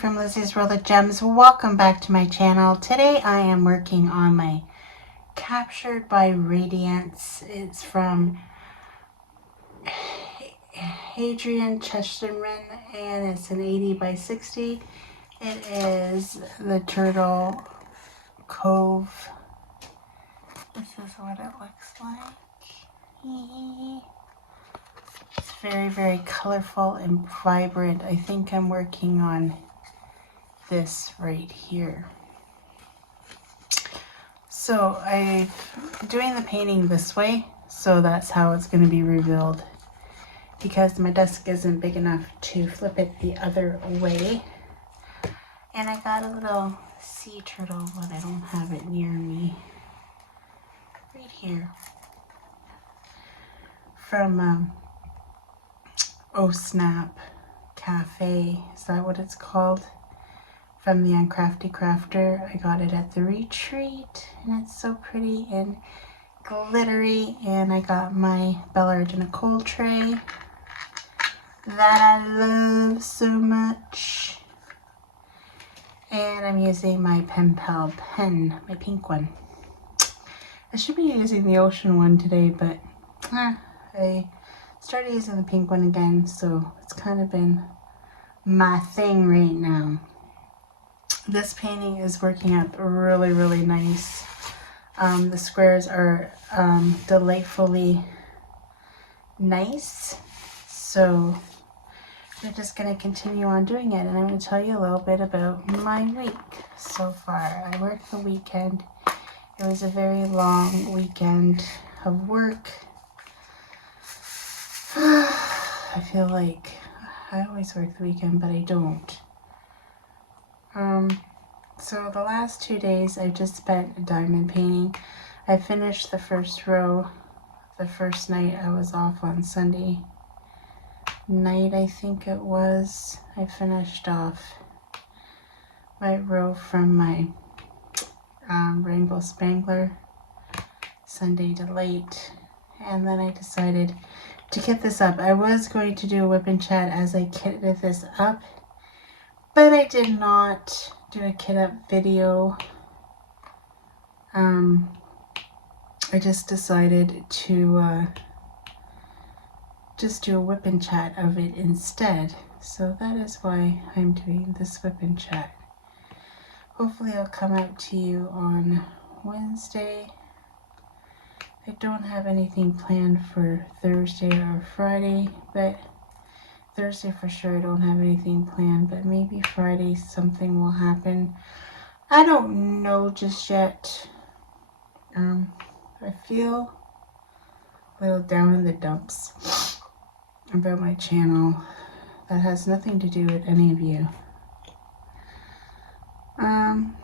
from Lizzie's World of Gems. Welcome back to my channel. Today I am working on my Captured by Radiance. It's from Adrian Chesterman and it's an 80 by 60. It is the Turtle Cove. This is what it looks like. It's very, very colorful and vibrant. I think I'm working on this right here. So I'm doing the painting this way, so that's how it's going to be revealed, because my desk isn't big enough to flip it the other way. And I got a little sea turtle, but I don't have it near me. Right here. From Oh Snap Cafe, is that what it's called? From the Uncrafty Crafter. I got it at the retreat and it's so pretty and glittery. And I got my Bella Regina coal tray that I love so much. And I'm using my Pen Pal pen, my pink one. I should be using the ocean one today, but I started using the pink one again, so it's kind of been my thing right now. This painting is working out really, really nice. The squares are delightfully nice, so we're just going to continue on doing it, and I'm going to tell you a little bit about my week so far. I worked the weekend. It was a very long weekend of work. I feel like I always work the weekend, but I don't. So the last 2 days I've just spent diamond painting. I finished the first row the first night. I was off on Sunday night, I think it was. I finished off my row from my Rainbow Spangler Sunday Delight, and then I decided to kit this up. I was going to do a Wip&Chat as I kitted this up, but I did not do a kit up video. I just decided to just do a Wip&Chat of it instead. So that is why I'm doing this Wip&Chat. Hopefully I'll come out to you on Wednesday. I don't have anything planned for Thursday or Friday, but Thursday for sure I don't have anything planned, but maybe Friday something will happen. I don't know just yet. I feel a little down in the dumps about my channel. That has nothing to do with any of you. I'm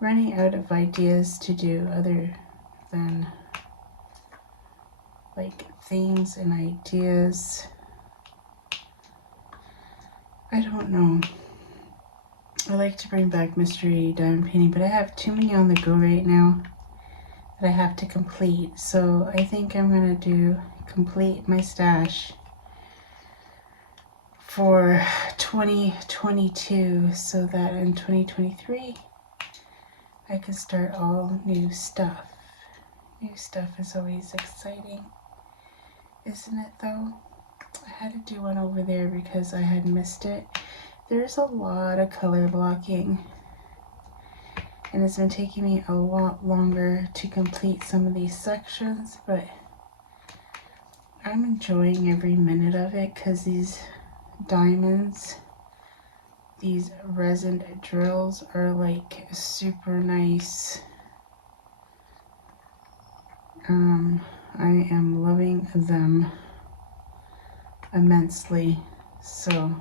running out of ideas to do other than like themes and ideas. I don't know. I like to bring back mystery diamond painting, but I have too many on the go right now that I have to complete. So I think I'm going to complete my stash for 2022 so that in 2023 I can start all new stuff. New stuff is always exciting, isn't it though? I had to do one over there because I had missed it. There's a lot of color blocking, and it's been taking me a lot longer to complete some of these sections, but I'm enjoying every minute of it because these diamonds, these resin drills are like super nice. I am loving them immensely. So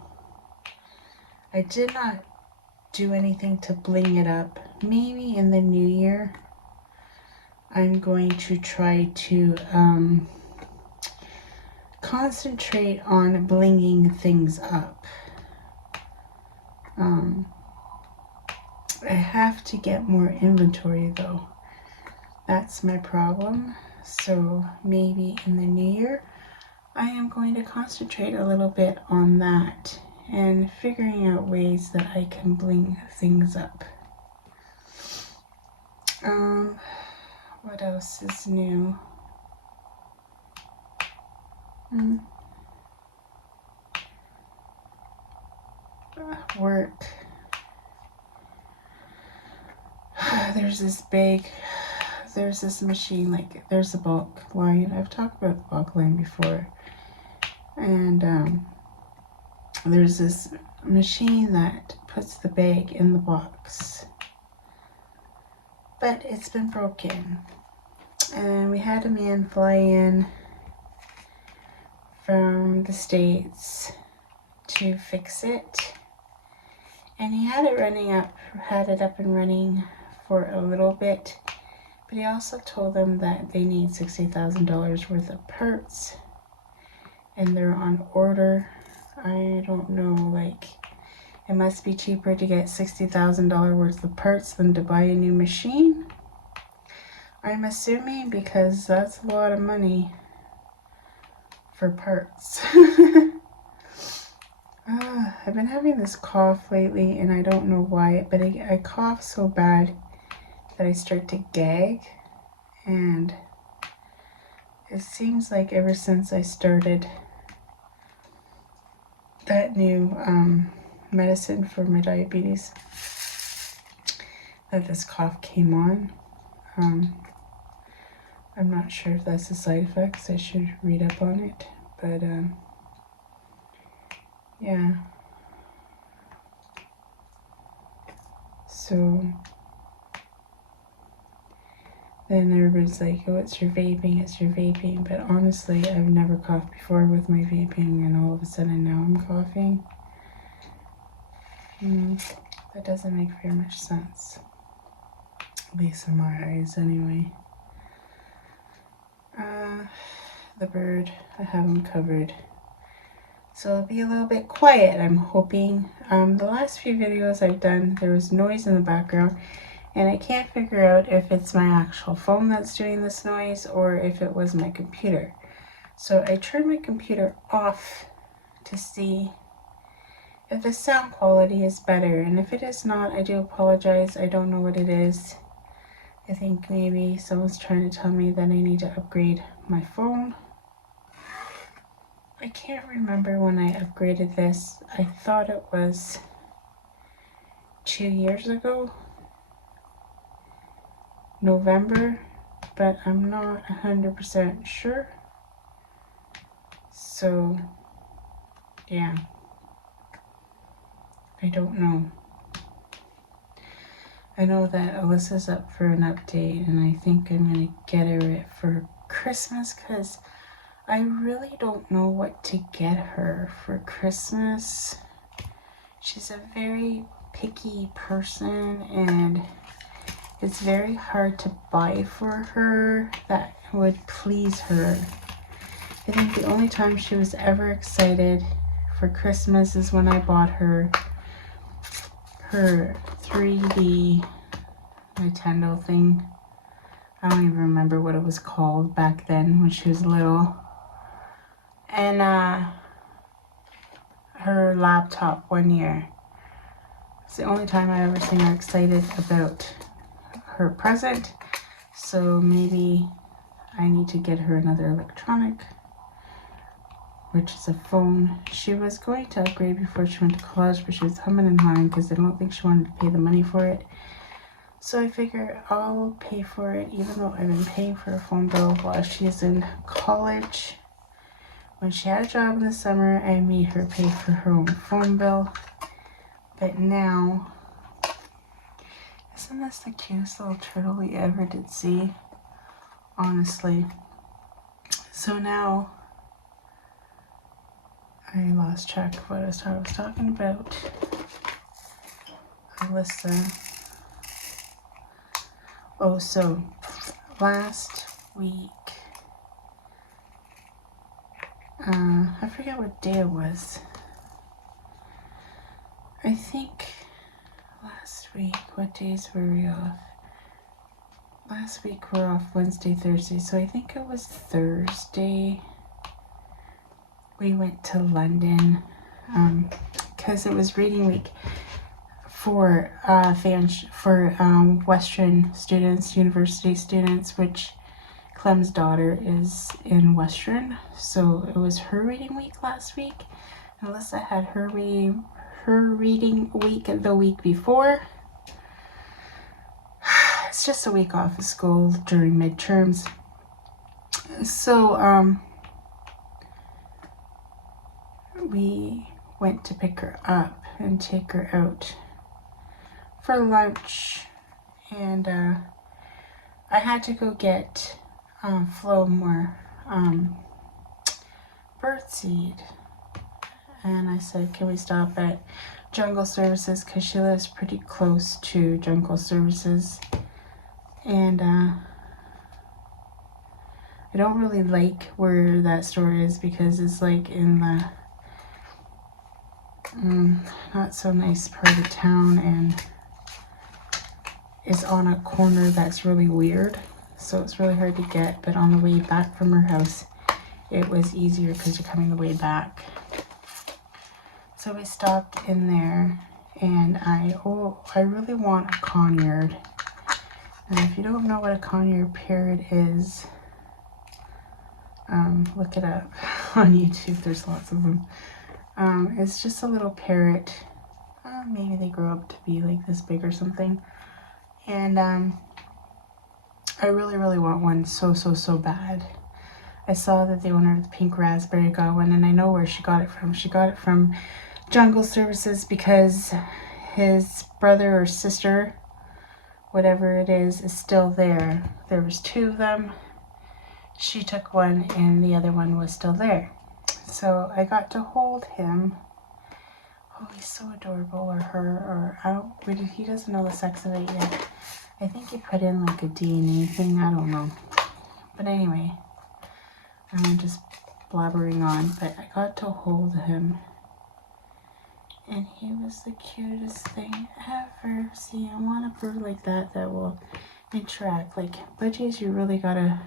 I did not do anything to bling it up. Maybe in the new year I'm going to try to concentrate on blinging things up. I have to get more inventory though. That's my problem. So maybe in the new year I am going to concentrate a little bit on that and figuring out ways that I can bling things up. What else is new? Work. There's this machine, like there's a bulk line. I've talked about the bulk line before. And there's this machine that puts the bag in the box. But it's been broken. And we had a man fly in from the States to fix it. And he had it up and running for a little bit. But he also told them that they need $60,000 worth of parts. And they're on order. I don't know, like, it must be cheaper to get $60,000 worth of parts than to buy a new machine. I'm assuming, because that's a lot of money for parts. I've been having this cough lately, and I don't know why, but I cough so bad that I start to gag, and it seems like ever since I started that new medicine for my diabetes that this cough came on. I'm not sure if that's the side effects. I should read up on it, but yeah. So then everybody's like, oh, it's your vaping, it's your vaping. But honestly, I've never coughed before with my vaping, and all of a sudden now I'm coughing. That doesn't make very much sense. At least in my eyes, anyway. The bird, I have him covered. So it'll be a little bit quiet, I'm hoping. The last few videos I've done, there was noise in the background, and I can't figure out if it's my actual phone that's doing this noise or if it was my computer. So I turned my computer off to see if the sound quality is better, and if it is not, I do apologize. I don't know what it is. I think maybe someone's trying to tell me that I need to upgrade my phone. I can't remember when I upgraded this. I thought it was 2 years ago, November, but I'm not 100% sure. So, yeah, I don't know. I know that Alyssa's up for an update, and I think I'm going to get her it for Christmas, because I really don't know what to get her for Christmas. She's a very picky person, and it's very hard to buy for her that would please her. I think the only time she was ever excited for Christmas is when I bought her 3D Nintendo thing. I don't even remember what it was called back then when she was little. And her laptop 1 year. It's the only time I ever seen her excited about her present. So maybe I need to get her another electronic, which is a phone. She was going to upgrade before she went to college, but she was humming and hawing because I don't think she wanted to pay the money for it. So I figure I'll pay for it, even though I've been paying for a phone bill while she's in college. When she had a job in the summer, I made her pay for her own phone bill. But now, isn't this the cutest little turtle we ever did see? Honestly. So now, I lost track of what I was talking about. Alyssa. Oh, so last week, I forget what day it was. I think last week, what days were we off? Last week we're off Wednesday, Thursday, so I think it was Thursday. we went to London because it was reading week for Western students, university students, which Clem's daughter is in Western, so it was her reading week last week. Alyssa had her reading week the week before. It's just a week off of school during midterms. So we went to pick her up and take her out for lunch, and I had to go get Flo more birdseed, and I said, can we stop at Jungle Services, because she lives pretty close to Jungle Services, and I don't really like where that store is because it's like in the not so nice part of town, and is on a corner that's really weird, so it's really hard to get. But on the way back from her house it was easier because you're coming the way back. So we stopped in there, and I really want a conyard. And if you don't know what a conyard parrot is, look it up on YouTube. There's lots of them. It's just a little parrot. Maybe they grow up to be like this big or something. And I really want one so bad. I saw that the owner of the pink raspberry got one, and I know where she got it from. She got it from Jungle Services because his brother or sister, whatever it is still there. There was 2 of them. She took one and the other one was still there. So I got to hold him. Oh, he's so adorable, or her, or he doesn't know the sex of it yet. I think he put in like a DNA thing, I don't know. But anyway, I'm just blabbering on, but I got to hold him. And he was the cutest thing ever. See, I want a bird like that that will interact. Like budgies, you really gotta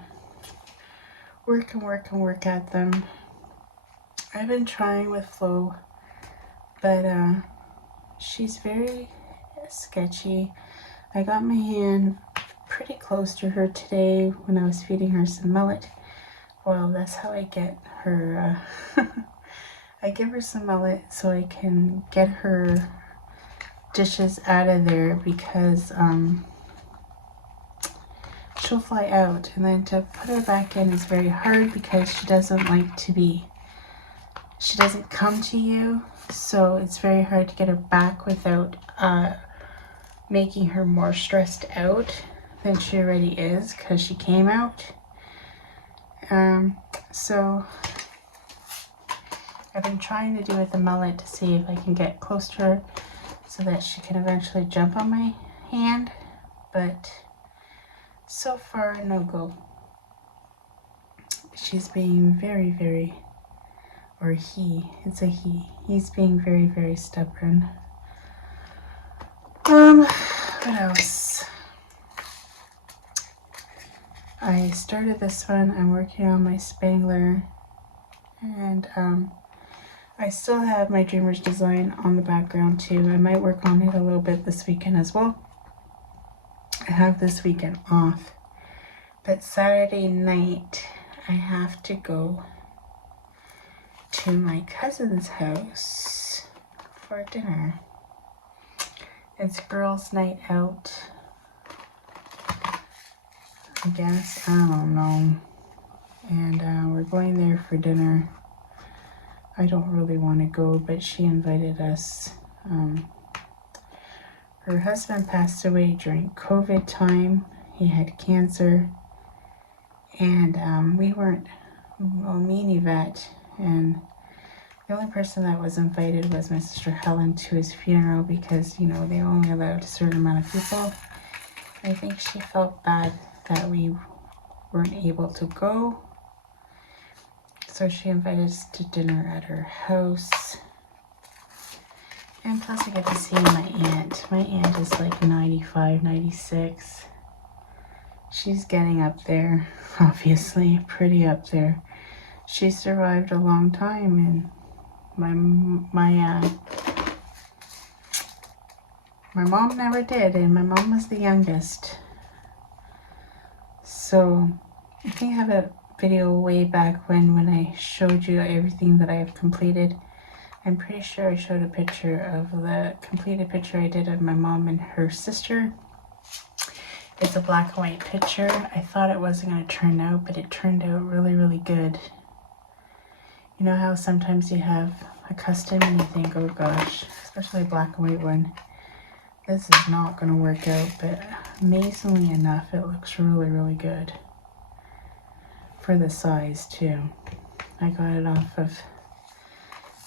work at them. I've been trying with Flo, but she's very sketchy. I got my hand pretty close to her today when I was feeding her some mullet. Well, that's how I get her. I give her some mullet so I can get her dishes out of there, because she'll fly out, and then to put her back in is very hard because she doesn't come to you, so it's very hard to get her back without making her more stressed out than she already is because she came out. So I've been trying to do with the mullet to see if I can get close to her so that she can eventually jump on my hand, but so far no go. She's being very, or it's a he's being very stubborn. What else? I started this one. I'm working on my Spangler, and I still have my Dreamers design on the background too. I might work on it a little bit this weekend as well. I have this weekend off, but Saturday night I have to go to my cousin's house for dinner. It's girls' night out, I guess. I don't know. And we're going there for dinner. I don't really want to go, but she invited us. Her husband passed away during COVID time. He had cancer. And we weren't, well, me and Yvette, and the only person that was invited was my sister Helen to his funeral, because, you know, they only allowed a certain amount of people. I think she felt bad that we weren't able to go, so she invited us to dinner at her house. And plus I get to see my aunt. My aunt is like 95, 96. She's getting up there, obviously, pretty up there. she survived a long time, and my mom never did, and my mom was the youngest. So I think I have a video way back when I showed you everything that I have completed. I'm pretty sure I showed a picture of the completed picture I did of my mom and her sister. It's a black and white picture. I thought it wasn't going to turn out, but it turned out really, really good. You know how sometimes you have a custom and you think, oh gosh, especially a black and white one, this is not going to work out, but amazingly enough, it looks really, really good for the size too. I got it off of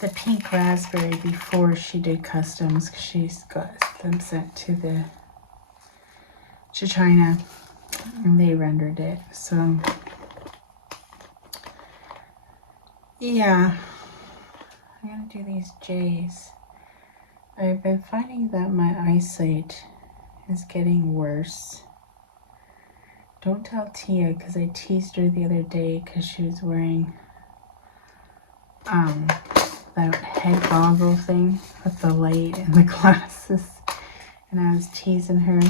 the pink raspberry before she did customs, because she's got them sent to China, and they rendered it. So yeah, I'm gonna do these J's. I've been finding that my eyesight is getting worse. Don't tell Tia, because I teased her the other day because she was wearing that head goggle thing with the light and the glasses, and I was teasing her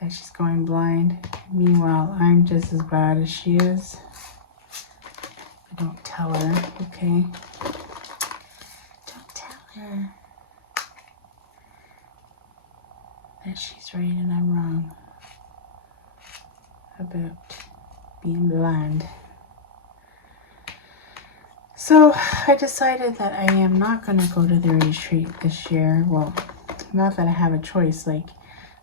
that she's going blind. Meanwhile, I'm just as bad as she is. I don't tell her, okay? Don't tell her that she's right and I'm wrong about being blind. So I decided that I am not going to go to the retreat this year. Well, not that I have a choice. Like,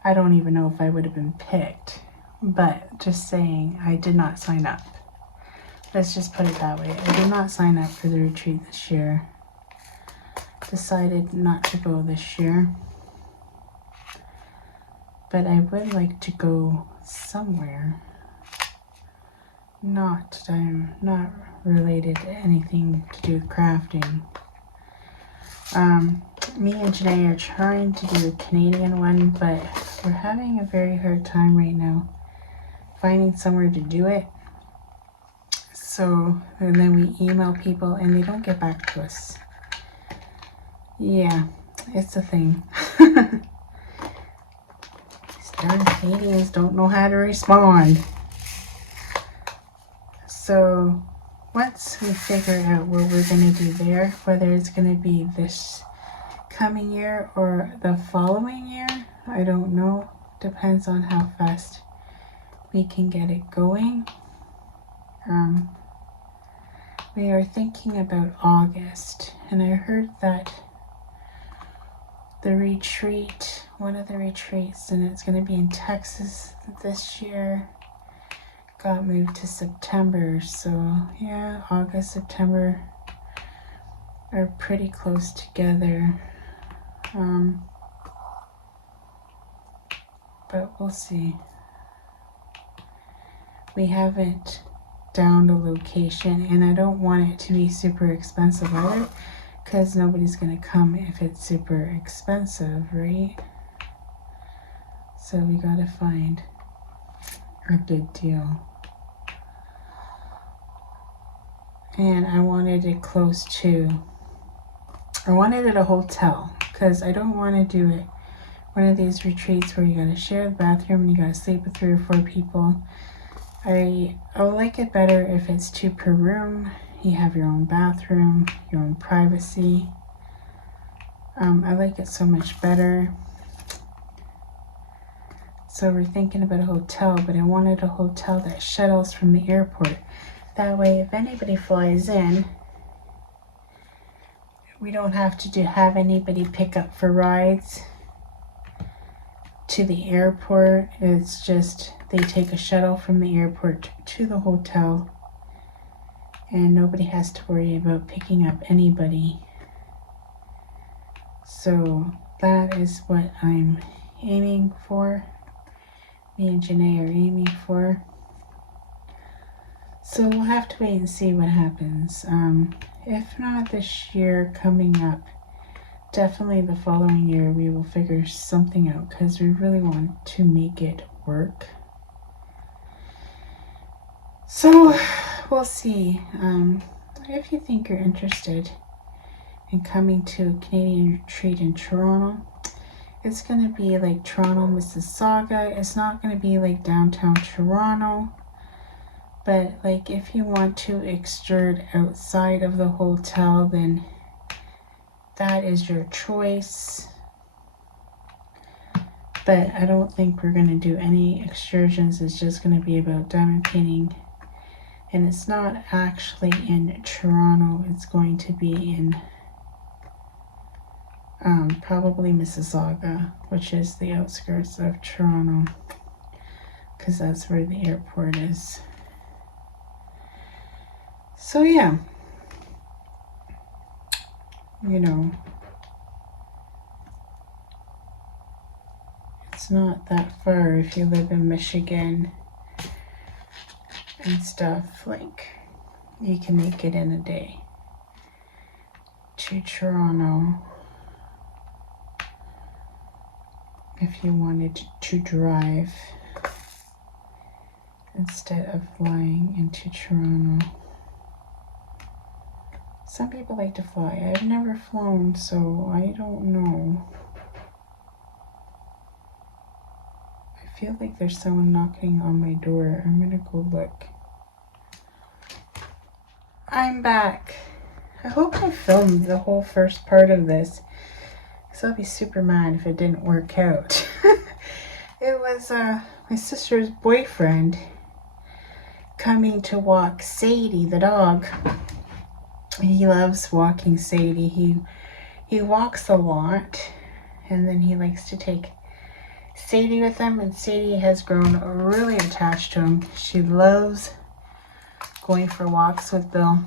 I don't even know if I would have been picked. But just saying, I did not sign up. Let's just put it that way. I did not sign up for the retreat this year. Decided not to go this year. But I would like to go somewhere. Not related to anything to do with crafting. Me and Janae are trying to do a Canadian one, but we're having a very hard time right now finding somewhere to do it. So, and then we email people and they don't get back to us. Yeah, it's a thing. These darn Canadians don't know how to respond. So once we figure out what we're going to do there, whether it's going to be this coming year or the following year, I don't know. Depends on how fast we can get it going. We are thinking about August, and I heard that the retreat, one of the retreats, and it's going to be in Texas this year, got moved to September. So yeah, August, September are pretty close together. But we'll see. We haven't downed a location, and I don't want it to be super expensive either, because nobody's gonna come if it's super expensive, right? So we gotta find a good deal. And I wanted it close to, I wanted it a hotel, because I don't want to do it one of these retreats where you gotta share the bathroom and you gotta sleep with 3 or 4 people. I like it better if it's 2 per room. You have your own bathroom, your own privacy. I like it so much better. So we're thinking about a hotel, but I wanted a hotel that shuttles from the airport. That way, if anybody flies in, we don't have to have anybody pick up for rides to the airport. It's just they take a shuttle from the airport to the hotel, and nobody has to worry about picking up anybody. So that is what I'm aiming for. Me and Janae are aiming for. So we'll have to wait and see what happens. If not this year coming up, definitely the following year we will figure something out, because we really want to make it work. So we'll see. If you think you're interested in coming to a Canadian retreat in Toronto, it's going to be like Toronto, Mississauga. It's not going to be like downtown Toronto. But like if you want to extrude outside of the hotel, then that is your choice. But I don't think we're going to do any excursions. It's just going to be about diamond painting. And it's not actually in Toronto. It's going to be in probably Mississauga, which is the outskirts of Toronto, because that's where the airport is. So yeah, you know, it's not that far if you live in Michigan and stuff. Like, you can make it in a day to Toronto if you wanted to drive instead of flying into Toronto. Some people like to fly. I've never flown, so I don't know. I feel like there's someone knocking on my door. I'm gonna go look. I'm back. I hope I filmed the whole first part of this, because I'll be super mad if it didn't work out. It was my sister's boyfriend coming to walk Sadie, the dog. He loves walking Sadie. He walks a lot, and then he likes to take Sadie with him, and Sadie has grown really attached to him. She loves going for walks with Bill.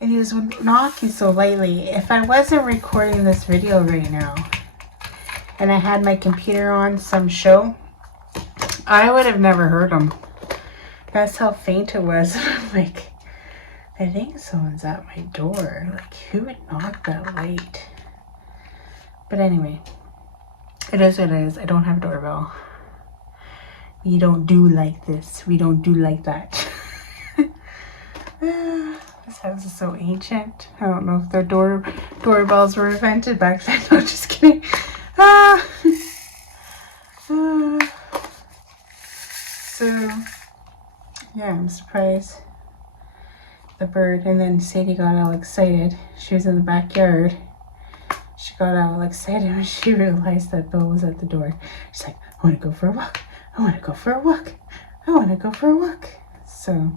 And he was knocking so lightly. If I wasn't recording this video right now and I had my computer on some show, I would have never heard him. That's how faint it was. I'm like, I think someone's at my door. Like, who would knock that late? But anyway, it is what it is. I don't have a doorbell. We don't do like this. We don't do like that. This house is so ancient. I don't know if their doorbells were invented back then. No, just kidding. So, yeah, I'm surprised. The bird, and then Sadie got all excited. She was in the backyard. She got all excited when she realized that Bill was at the door. She's like, I want to go for a walk. I want to go for a walk. I want to go for a walk. So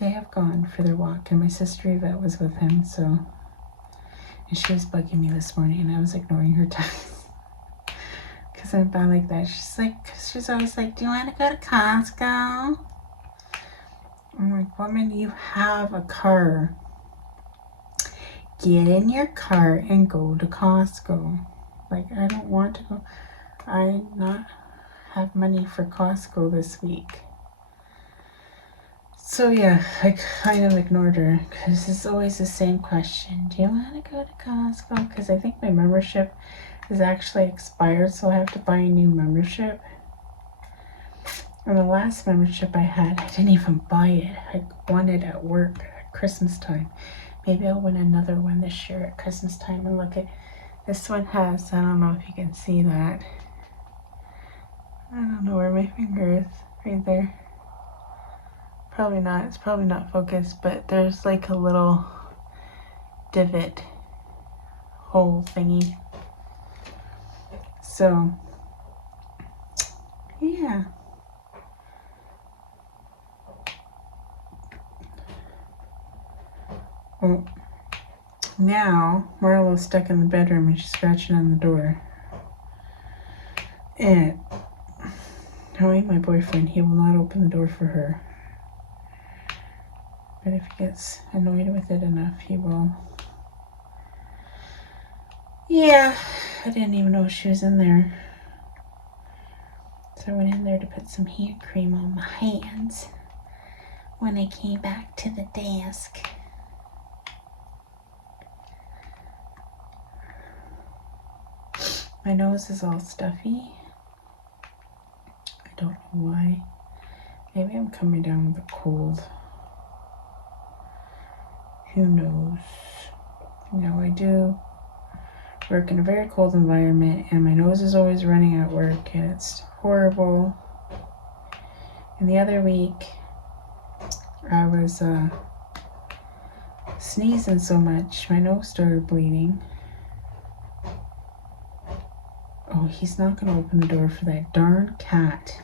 they have gone for their walk, and my sister Yvette was with him. So, and she was bugging me this morning, and I was ignoring her texts because I'm bad like that. She's always like, do you want to go to Costco? I'm like, woman, you have a car. Get in your car and go to Costco. Like, I don't want to go. I not have money for Costco this week. So yeah, I kind of ignored her because it's always the same question. Do you want to go to Costco? Because I think my membership is actually expired, so I have to buy a new membership. And the last membership I had, I didn't even buy it. I won it at work at Christmas time. Maybe I'll win another one this year at Christmas time. And look at this one has, I don't know if you can see that. I don't know where my finger is. Right there. Probably not. It's probably not focused, but there's like a little divot hole thingy. So, yeah. Well, now Marlo's stuck in the bedroom and she's scratching on the door. And knowing my boyfriend, he will not open the door for her. But if he gets annoyed with it enough, he will. Yeah, I didn't even know she was in there. So I went in there to put some hand cream on my hands when I came back to the desk. My nose is all stuffy. I don't know why. Maybe I'm coming down with a cold. Who knows? You know, I do work in a very cold environment and my nose is always running at work and it's horrible. And the other week I was sneezing so much my nose started bleeding. Oh, he's not gonna open the door for that darn cat.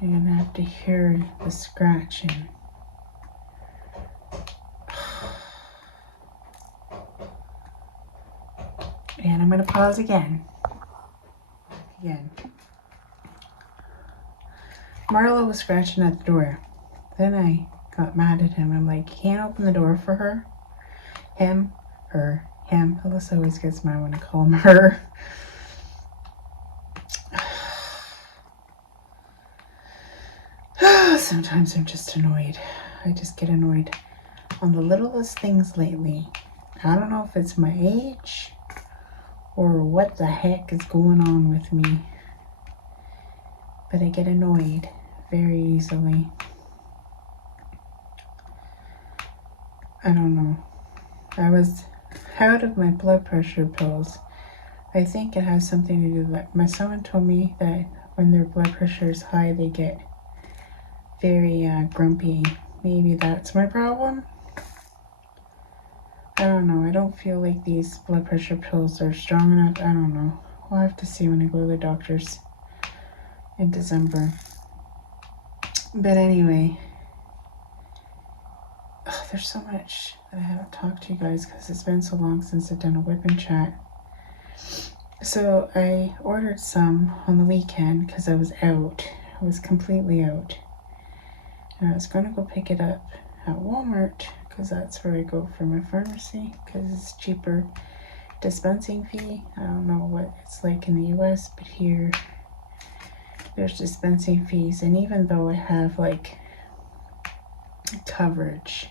You're gonna have to hear the scratching. And I'm gonna pause again. Marlo was scratching at the door. Then I got mad at him. I'm like, you can't open the door for her. Him, her, him. Alyssa always gets mad when I call him her. Sometimes I'm just annoyed. I just get annoyed on the littlest things lately. I don't know if it's my age or what the heck is going on with me, but I get annoyed very easily. I don't know. I was out of my blood pressure pills. I think it has something to do with that. My son told me that when their blood pressure is high, they get very grumpy. Maybe that's my problem. I don't know. I don't feel like these blood pressure pills are strong enough. I don't know. We'll have to see when I go to the doctor's in December. But anyway, there's so much that I haven't talked to you guys because it's been so long since I've done a Wip&Chat. So I ordered some on the weekend because I was out. I was completely out. And I was going to go pick it up at Walmart because that's where I go for my pharmacy because it's cheaper dispensing fee. I don't know what it's like in the US, but here there's dispensing fees. And even though I have like coverage,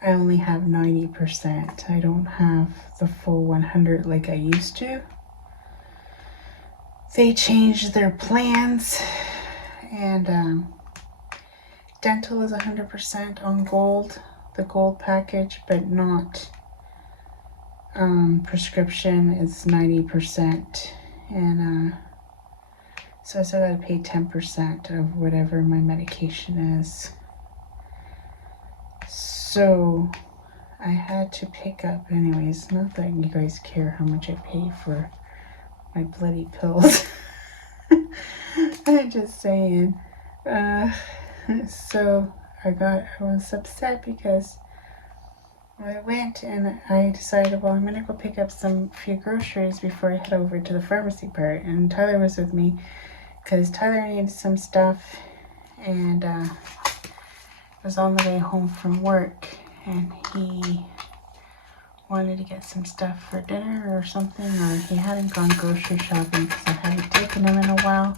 I only have 90%. I don't have the full 100 like I used to. They changed their plans, and dental is 100% on gold, the gold package, but not prescription is 90%, and so I still gotta pay 10% of whatever my medication is. So I had to pick up, anyways, not that you guys care how much I pay for my bloody pills. I'm just saying. So I was upset because I went and I decided, well, I'm gonna go pick up some few groceries before I head over to the pharmacy part. And Tyler was with me because Tyler needed some stuff, and was on the way home from work, and he wanted to get some stuff for dinner or something, or he hadn't gone grocery shopping because I hadn't taken him in a while.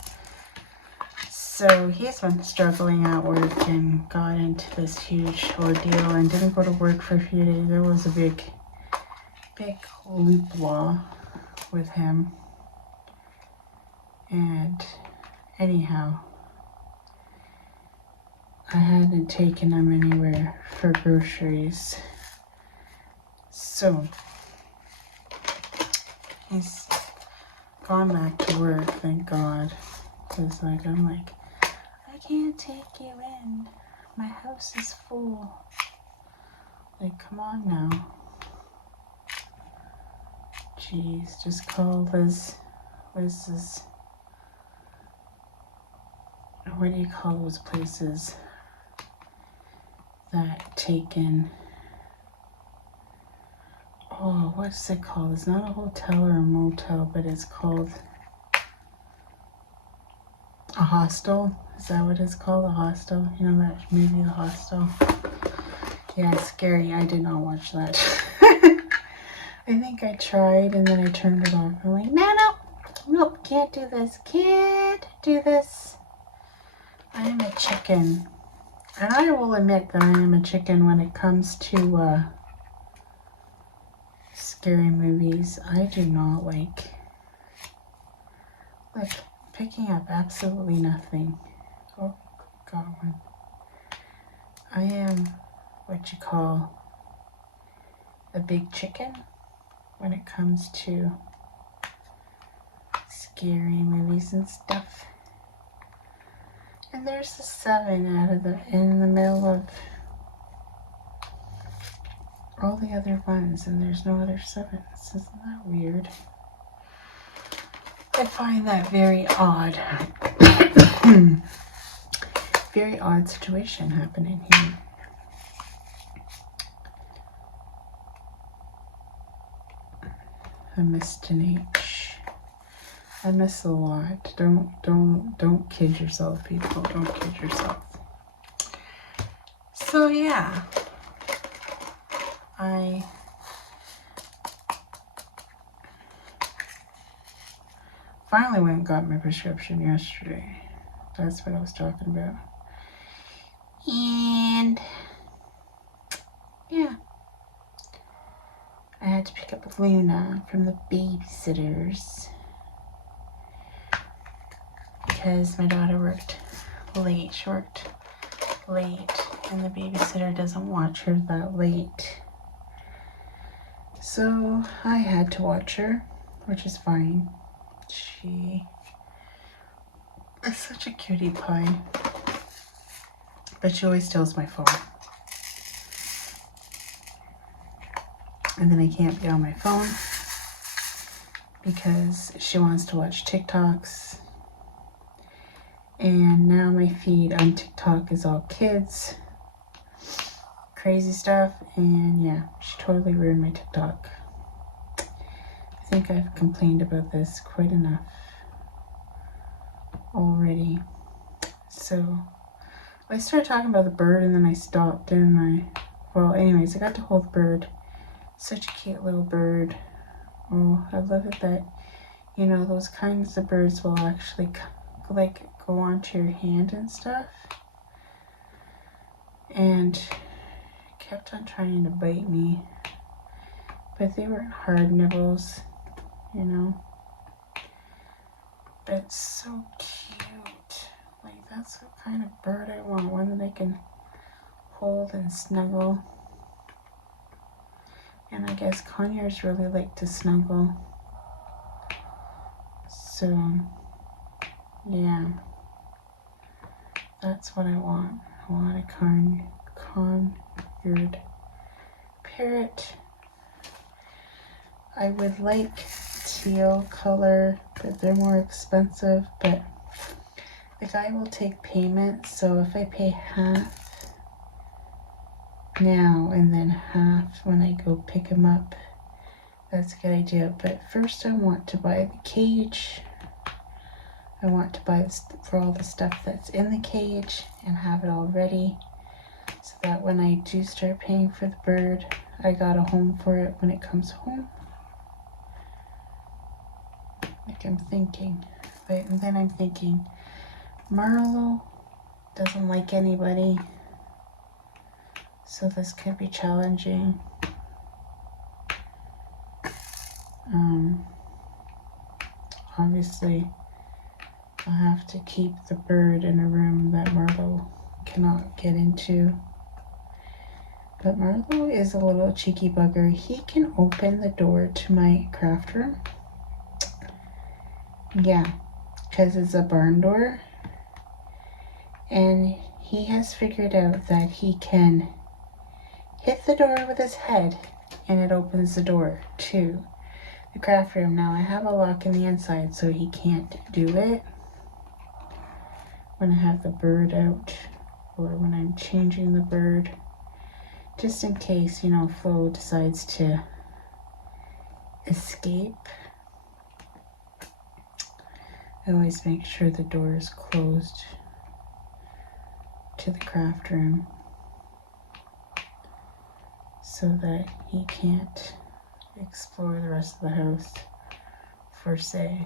So he's been struggling at work and got into this huge ordeal and didn't go to work for a few days. There was a big hoopla with him. And anyhow, I hadn't taken him anywhere for groceries. So he's gone back to work, thank God. Because I'm like, I can't take you in. My house is full. Like, come on now. Jeez, just call Liz. Liz's, what do you call those places that take in? Oh, what's it called? It's not a hotel or a motel, but it's called a hostel. Is that what it's called? A hostel? You know that movie, The Hostel? Yeah, it's scary. I did not watch that. I think I tried and then I turned it off. I'm like, nope, can't do this. Can't do this. I am a chicken. And I will admit that I am a chicken when it comes to scary movies. I do not like picking up absolutely nothing. Oh, got one. I am what you call a big chicken when it comes to scary movies and stuff. And there's the 7 out of the in the middle of all the other ones, and there's no other 7s. Isn't that weird? I find that very odd. Very odd situation happening here. I missed an H. I miss a lot. Don't kid yourself, people. Don't kid yourself. So yeah, I finally went and got my prescription yesterday. That's what I was talking about. And yeah, I had to pick up Luna from the babysitters because my daughter worked late. She worked late, and the babysitter doesn't watch her that late. So I had to watch her, which is fine. She is such a cutie pie, but she always steals my phone. And then I can't be on my phone because she wants to watch TikToks. And now my feed on TikTok is all kids, crazy stuff, and yeah, she totally ruined my TikTok. I think I've complained about this quite enough already. So I started talking about the bird and then I stopped, didn't I? Well, anyways, I got to hold the bird. Such a cute little bird. Oh, I love it that, you know, those kinds of birds will actually like go onto your hand and stuff. And kept on trying to bite me, but they weren't hard nibbles, you know. But it's so cute. Like, that's what kind of bird I want. One that I can hold and snuggle. And I guess conures really like to snuggle. So yeah, that's what I want. I want a conured parrot. I would like teal color, but they're more expensive. But the guy will take payment, so if I pay half now and then half when I go pick him up, that's a good idea. But first I want to buy the cage. I want to buy for all the stuff that's in the cage and have it all ready, so that when I do start paying for the bird, I got a home for it when it comes home. Like I'm thinking. But and then I'm thinking, Marlo doesn't like anybody, so this could be challenging. Obviously, I'll have to keep the bird in a room that Marlo cannot get into. But Marlo is a little cheeky bugger. He can open the door to my craft room. Yeah, because it's a barn door. And he has figured out that he can hit the door with his head and it opens the door to the craft room. Now I have a lock in the inside, so he can't do it when I have the bird out or when I'm changing the bird, just in case, you know, Flo decides to escape. I always make sure the door is closed to the craft room so that he can't explore the rest of the house, per se.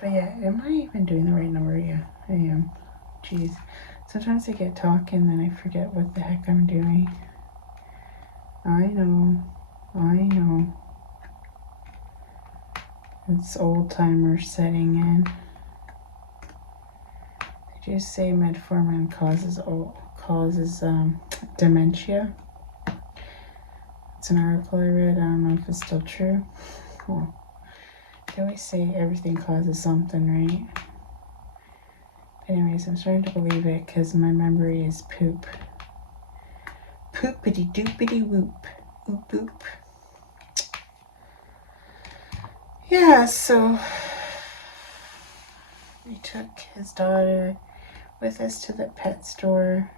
But yeah, am I even doing the right number? Yeah, I am. Jeez. Sometimes I get talking and then I forget what the heck I'm doing. I know. It's old timer setting in. do say metformin causes dementia. It's an article I read. I don't know if it's still true. Well, they always say everything causes something, right? But anyways, I'm starting to believe it because my memory is poop. Poopity doopity whoop. Oop boop. Yeah, so we took his daughter with us to the pet store.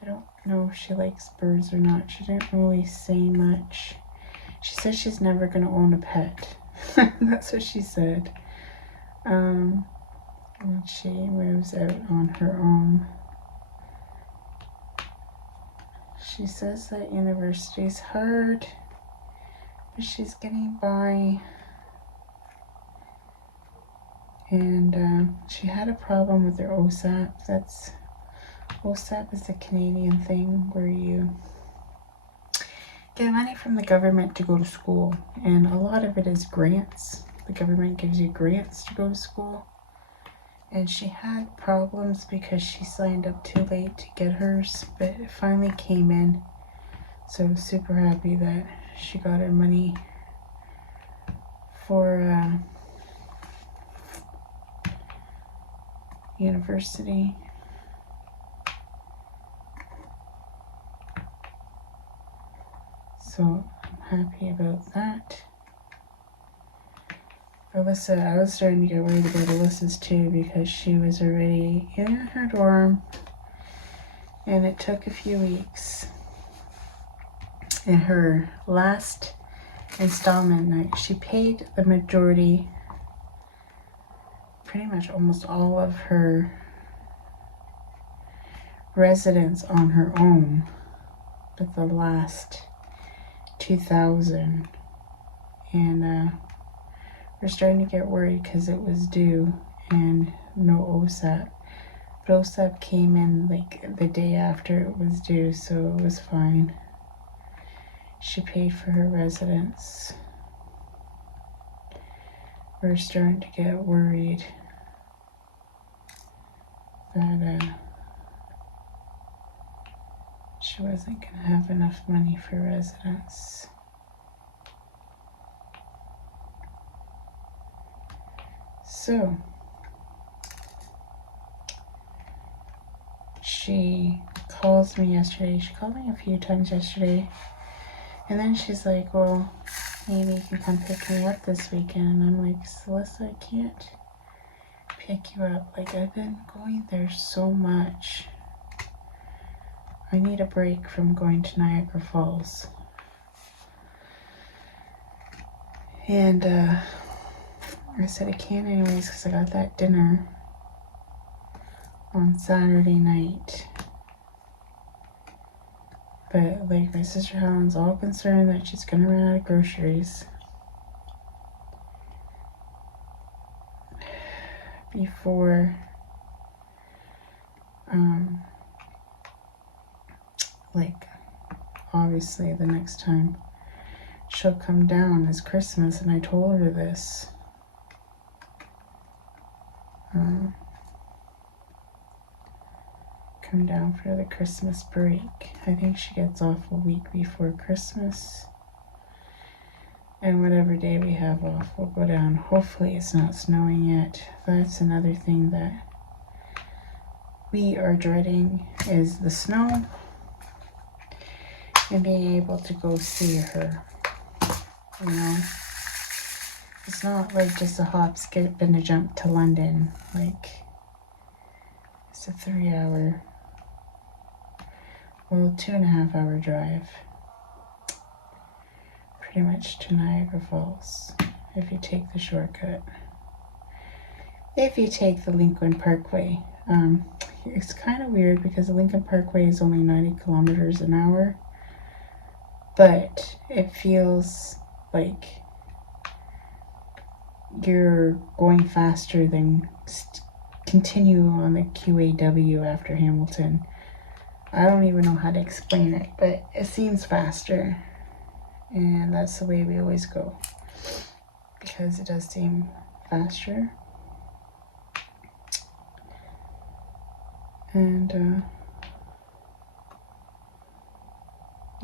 I don't know if she likes birds or not. She didn't really say much. She said she's never going to own a pet. That's what she said. When she moves out on her own. She says that university's hard, but she's getting by. And she had a problem with her OSAP. OSAP is a Canadian thing where you get money from the government to go to school, and a lot of it is grants. The government gives you grants to go to school, and she had problems because she signed up too late to get hers, but it finally came in, so I was super happy that she got her money for university. So I'm happy about that. Alyssa, I was starting to get worried about Alyssa's too because she was already in her dorm and it took a few weeks. And her last installment night, she paid the majority, pretty much almost all of her residence on her own, but the last 2,000, and we're starting to get worried because it was due and no OSAP. But OSAP came in like the day after it was due, so it was fine. She paid for her residence. We're starting to get worried that she wasn't going to have enough money for residence. So, she calls me yesterday. She called me a few times yesterday. And then she's like, well, maybe you can come pick me up this weekend. And I'm like, Celeste, I can't pick you up. Like, I've been going there so much. I need a break from going to Niagara Falls. And I said I can't anyways because I got that dinner on Saturday night. But like my sister Helen's all concerned that she's gonna run out of groceries before like obviously the next time she'll come down is Christmas, and I told her this. Come down for the Christmas break. I think she gets off a week before Christmas. And whatever day we have off, we'll go down. Hopefully it's not snowing yet. That's another thing that we are dreading is the snow and being able to go see her. You know? It's not like just a hop, skip, and a jump to London. Like, it's a 3-hour, well, 2.5 hour drive. Pretty much to Niagara Falls, if you take the shortcut. If you take the Lincoln Parkway. It's kind of weird because the Lincoln Parkway is only 90 kilometers an hour. But it feels like you're going faster than continue on the QAW after Hamilton. I don't even know how to explain it, but it seems faster. And that's the way we always go. Because it does seem faster. And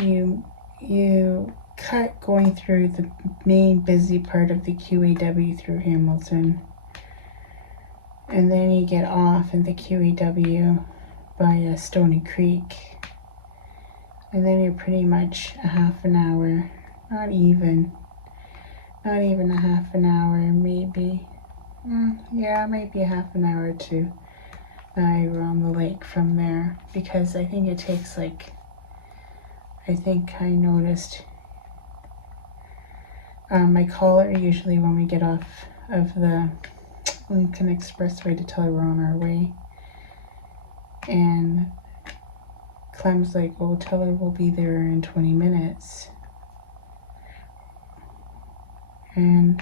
you cut going through the main busy part of the QAW through Hamilton, and then you get off in the QAW by Stony Creek, and then you're pretty much a half an hour, not even a half an hour, maybe maybe a half an hour to Niagara on the Lake from there, because I think it takes I noticed my caller usually when we get off of the Lincoln Expressway to tell her we're on our way, and Clem's like, well, tell her we'll be there in 20 minutes. And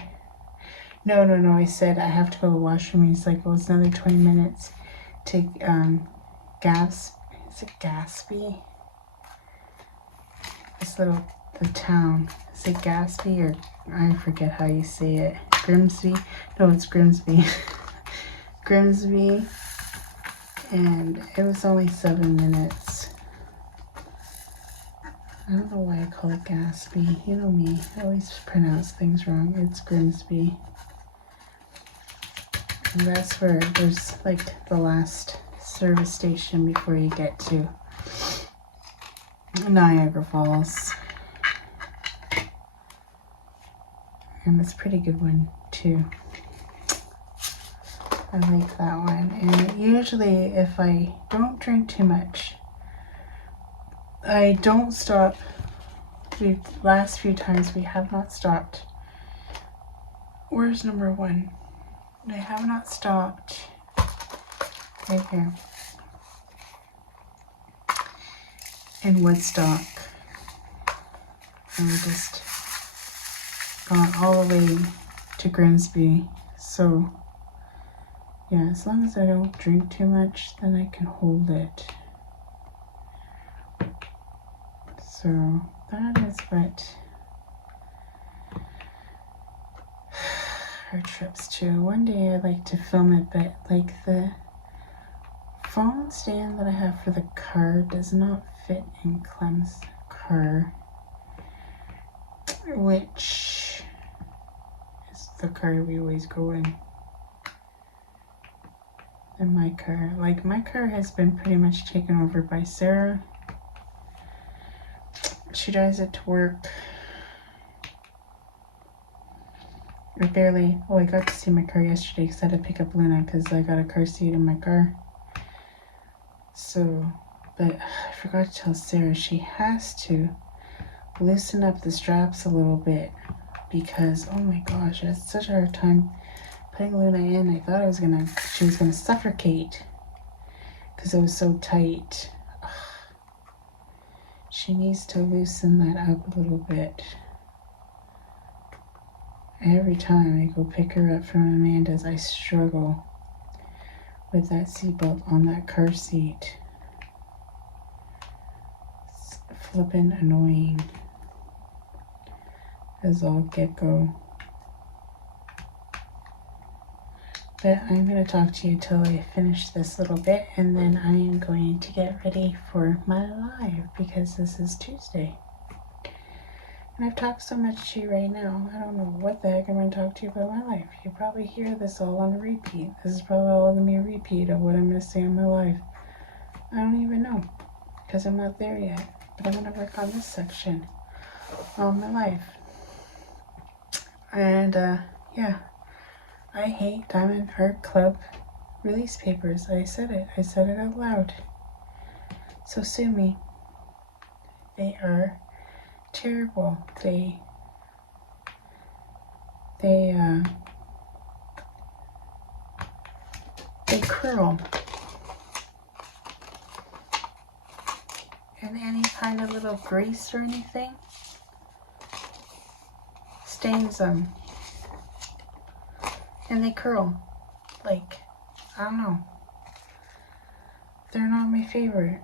no, I said I have to go to the washroom. He's like, well, it's another 20 minutes to Gaspé? The town. Is it Gaspé, or I forget how you say it. Grimsby? No, it's Grimsby. Grimsby. And it was only 7 minutes. I don't know why I call it Gaspé. You know me, I always pronounce things wrong. It's Grimsby. And that's where there's the last service station before you get to Niagara Falls. And it's a pretty good one too. I like that one. And usually if I don't drink too much, I don't stop. The last few times we have not stopped. Where's number 1? I have not stopped. Right here. In Woodstock. And we just gone all the way to Grimsby. So yeah, as long as I don't drink too much, then I can hold it. So that is what our trips to. One day I'd like to film it, but the phone stand that I have for the car does not fit in Clem's car, which is the car we always go in. And my car, my car has been pretty much taken over by Sarah. She drives it to work. I got to see my car yesterday because I had to pick up Luna because I got a car seat in my car. So, but I forgot to tell Sarah she has to loosen up the straps a little bit because, oh my gosh, I had such a hard time putting Luna in. I thought she was gonna suffocate because it was so tight. She needs to loosen that up a little bit. Every time I go pick her up from Amanda's, I struggle with that seatbelt on that car seat. It's flippin' annoying as all get-go. But I'm going to talk to you till I finish this little bit, and then I am going to get ready for my live because this is Tuesday. And I've talked so much to you right now, I don't know what the heck I'm going to talk to you about my life. You probably hear this all on a repeat. This is probably all going to be a repeat of what I'm going to say in my life. I don't even know because I'm not there yet. But I'm going to work on this section on my life. And yeah. I hate Diamond Art Club release papers. I said it out loud. So sue me. They are terrible. They curl. And any kind of little grease or anything stains them. And they curl. I don't know. They're not my favorite.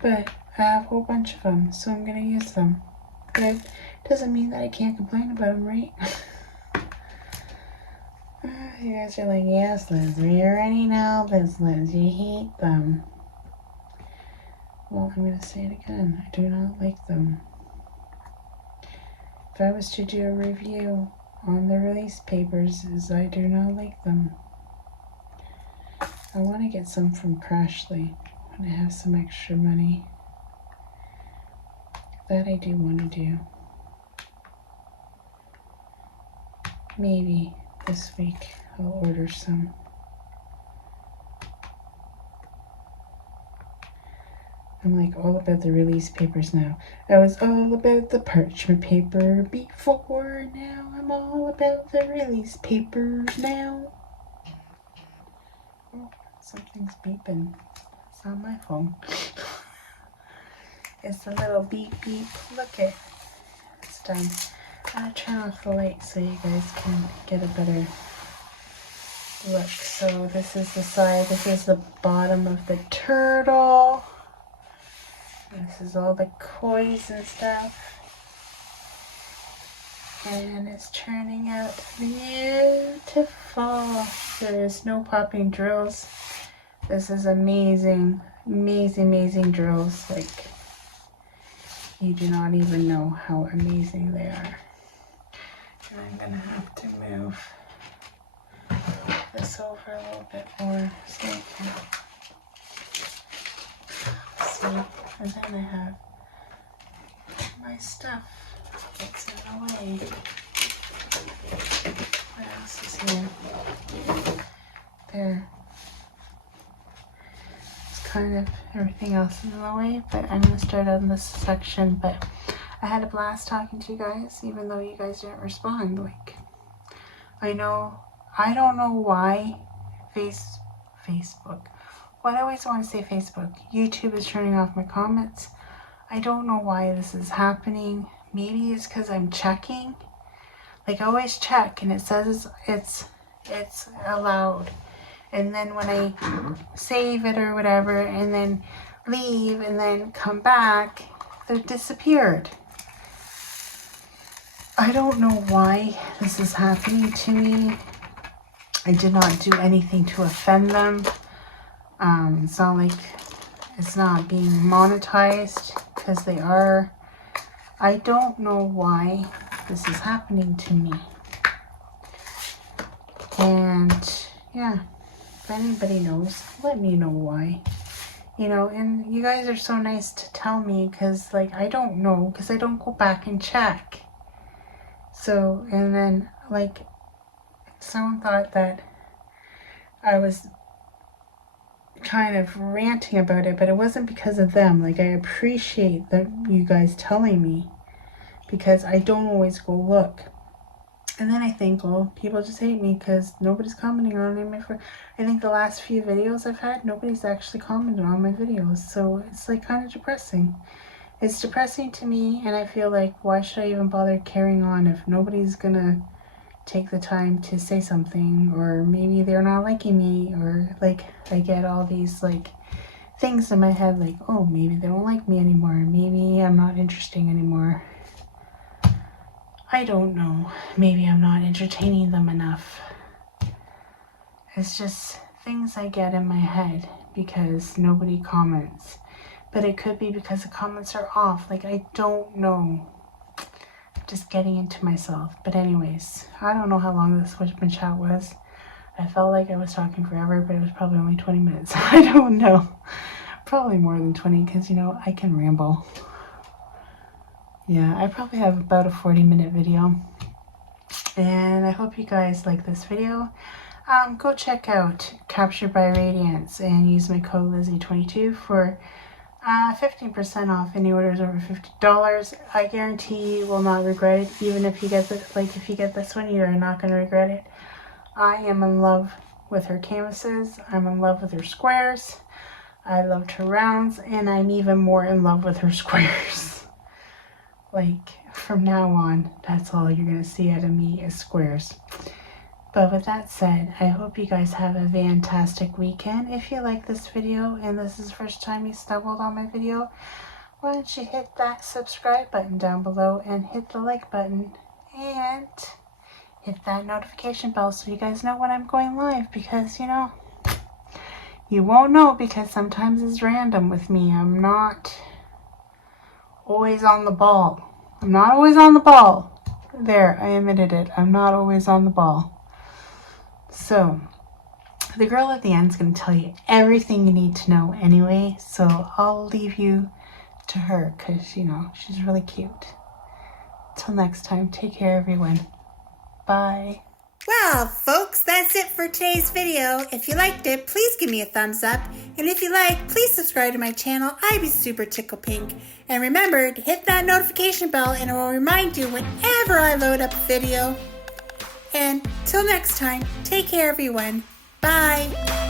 But I have a whole bunch of them, so I'm going to use them. But it doesn't mean that I can't complain about them, right? You guys are like, yes, Liz, we already know this, Liz. You hate them. Well, I'm going to say it again. I do not like them. If I was to do a review on the release papers, I do not like them. I want to get some from Crashly when I have some extra money. That I do want to do. Maybe this week I'll order some. I'm like all about the release papers now. I was all about the parchment paper before. Now I'm all about the release papers now. Oh, something's beeping. It's not my phone. It's a little beep beep. Look it. It's done. I'm gonna turn off the light so you guys can get a better look. So this is the side. This is the bottom of the turtle. This is all the kois and stuff. And it's turning out beautiful. There is no popping drills. This is amazing, amazing, amazing drills. Like, you do not even know how amazing they are. And I'm gonna have to move this over a little bit more so you can see. And then I have my stuff that's in the way. What else is here? There. It's kind of everything else is in the way, but I'm going to start on this section. But I had a blast talking to you guys, even though you guys didn't respond. Like, I don't know why Facebook. Well, I always want to say Facebook. YouTube is turning off my comments. I don't know why this is happening. Maybe it's because I'm checking. Like, I always check and it says it's allowed. And then when I save it or whatever and then leave and then come back, they've disappeared. I don't know why this is happening to me. I did not do anything to offend them. It's not like it's not being monetized because they are. I don't know why this is happening to me. And yeah, if anybody knows, let me know why. You know, and you guys are so nice to tell me because, like, I don't know because I don't go back and check. So, and then, like, someone thought that I was kind of ranting about it, but it wasn't because of them. Like, I appreciate you guys telling me because I don't always go look. And then I think, well, people just hate me because nobody's commenting on them. I think the last few videos I've had, nobody's actually commented on my videos. So it's like kind of depressing. It's depressing to me, and I feel like, why should I even bother carrying on if nobody's gonna take the time to say something, or maybe they're not liking me, or like I get all these like things in my head like, oh, maybe they don't like me anymore, maybe I'm not interesting anymore. I don't know. Maybe I'm not entertaining them enough. It's just things I get in my head because nobody comments. But it could be because the comments are off. Like, I don't know. Just getting into myself. But anyways, I don't know how long this Wip&Chat was. I felt like I was talking forever, but it was probably only 20 minutes. I don't know. Probably more than 20 because, you know, I can ramble. Yeah, I probably have about a 40-minute video. And I hope you guys like this video. Go check out Captured by Radiance and use my code Lizzie22 for 15% off any orders over $50. I guarantee you will not regret it. Even if you get this, like if you get this one, you're not going to regret it. I am in love with her canvases. I'm in love with her squares. I loved her rounds, and I'm even more in love with her squares. Like, from now on, that's all you're going to see out of me is squares. But with that said, I hope you guys have a fantastic weekend. If you like this video and this is the first time you stumbled on my video, why don't you hit that subscribe button down below and hit the like button. And hit that notification bell so you guys know when I'm going live, because, you know, you won't know because sometimes it's random with me. I'm not always on the ball. I'm not always on the ball. There, I admitted it. I'm not always on the ball. So, the girl at the end is going to tell you everything you need to know anyway, so I'll leave you to her because, you know, she's really cute. Till next time, take care, everyone. Bye. Well, folks, that's it for today's video. If you liked it, please give me a thumbs up. And if you like, please subscribe to my channel. I'd be super tickle pink. And remember to hit that notification bell and it will remind you whenever I load up a video. And till next time, take care, everyone. Bye.